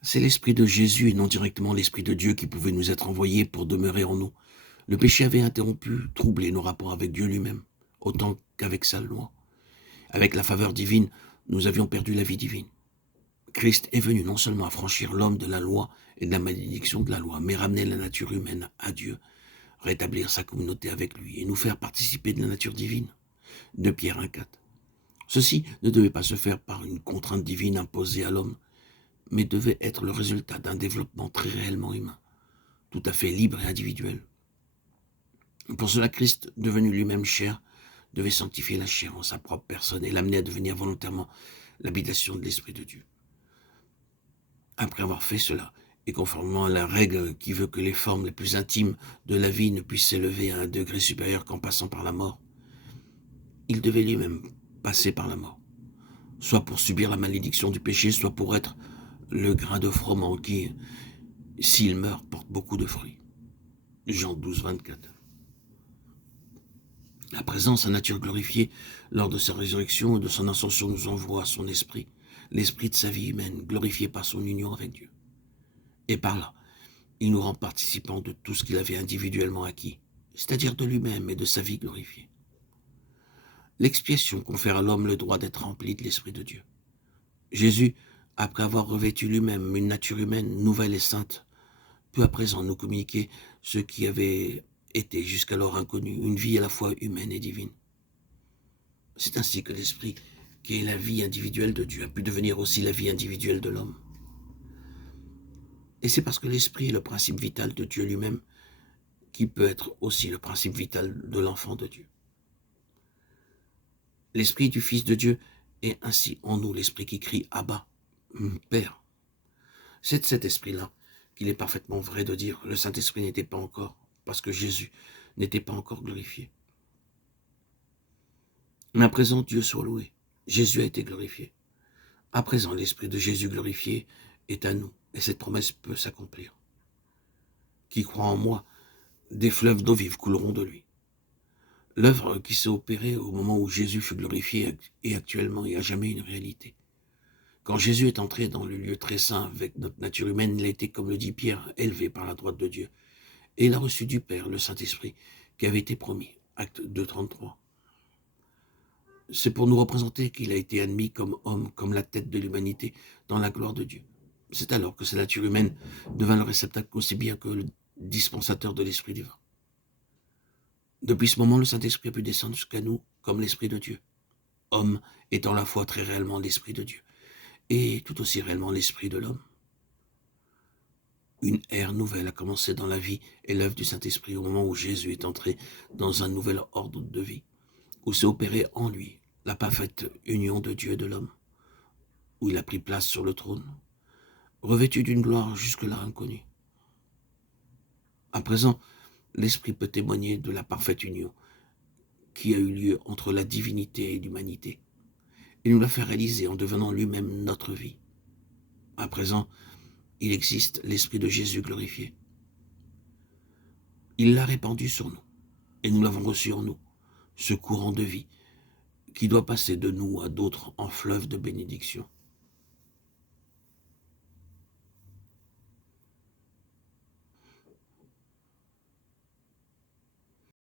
C'est l'Esprit de Jésus et non directement l'Esprit de Dieu qui pouvait nous être envoyé pour demeurer en nous. Le péché avait interrompu, troublé nos rapports avec Dieu lui-même, autant qu'avec sa loi. Avec la faveur divine, nous avions perdu la vie divine. Christ est venu non seulement affranchir l'homme de la loi et de la malédiction de la loi, mais ramener la nature humaine à Dieu, rétablir sa communauté avec lui et nous faire participer de la nature divine. 2 Pierre 1,4. Ceci ne devait pas se faire par une contrainte divine imposée à l'homme, mais devait être le résultat d'un développement très réellement humain, tout à fait libre et individuel. Pour cela, Christ, devenu lui-même chair, devait sanctifier la chair en sa propre personne et l'amener à devenir volontairement l'habitation de l'Esprit de Dieu. Après avoir fait cela, et conformément à la règle qui veut que les formes les plus intimes de la vie ne puissent s'élever à un degré supérieur qu'en passant par la mort, il devait lui-même passer par la mort, soit pour subir la malédiction du péché, soit pour être le grain de froment qui, s'il meurt, porte beaucoup de fruits. Jean 12, 24. À présent, sa nature glorifiée, lors de sa résurrection et de son ascension, nous envoie son esprit, l'esprit de sa vie humaine, glorifié par son union avec Dieu. Et par là, il nous rend participants de tout ce qu'il avait individuellement acquis, c'est-à-dire de lui-même et de sa vie glorifiée. L'expiation confère à l'homme le droit d'être rempli de l'Esprit de Dieu. Jésus, après avoir revêtu lui-même une nature humaine nouvelle et sainte, peut à présent nous communiquer ce qui avait été jusqu'alors inconnu, une vie à la fois humaine et divine. C'est ainsi que l'Esprit, qui est la vie individuelle de Dieu, a pu devenir aussi la vie individuelle de l'homme. Et c'est parce que l'Esprit est le principe vital de Dieu lui-même qui peut être aussi le principe vital de l'enfant de Dieu. L'Esprit du Fils de Dieu est ainsi en nous, l'Esprit qui crie « Abba, Père ». C'est de cet esprit-là qu'il est parfaitement vrai de dire le Saint-Esprit n'était pas encore, parce que Jésus n'était pas encore glorifié. Mais à présent, Dieu soit loué. Jésus a été glorifié. À présent, l'Esprit de Jésus glorifié est à nous, et cette promesse peut s'accomplir. Qui croit en moi, des fleuves d'eau vive couleront de lui. L'œuvre qui s'est opérée au moment où Jésus fut glorifié est actuellement et à jamais une réalité. Quand Jésus est entré dans le lieu très saint avec notre nature humaine, il a été, comme le dit Pierre, élevé par la droite de Dieu. Et il a reçu du Père le Saint-Esprit qui avait été promis. Acte 2, 33. C'est pour nous représenter qu'il a été admis comme homme, comme la tête de l'humanité, dans la gloire de Dieu. C'est alors que sa nature humaine devint le réceptacle aussi bien que le dispensateur de l'Esprit divin. Depuis ce moment, le Saint-Esprit a pu descendre jusqu'à nous comme l'Esprit de Dieu. Homme étant à la fois très réellement l'Esprit de Dieu et tout aussi réellement l'Esprit de l'homme. Une ère nouvelle a commencé dans la vie et l'œuvre du Saint-Esprit au moment où Jésus est entré dans un nouvel ordre de vie, où s'est opérée en lui la parfaite union de Dieu et de l'homme, où il a pris place sur le trône, revêtu d'une gloire jusque-là inconnue. À présent, l'Esprit peut témoigner de la parfaite union qui a eu lieu entre la divinité et l'humanité, et nous l'a fait réaliser en devenant lui-même notre vie. À présent, il existe l'Esprit de Jésus glorifié. Il l'a répandu sur nous, et nous l'avons reçu en nous, ce courant de vie qui doit passer de nous à d'autres en fleuve de bénédiction.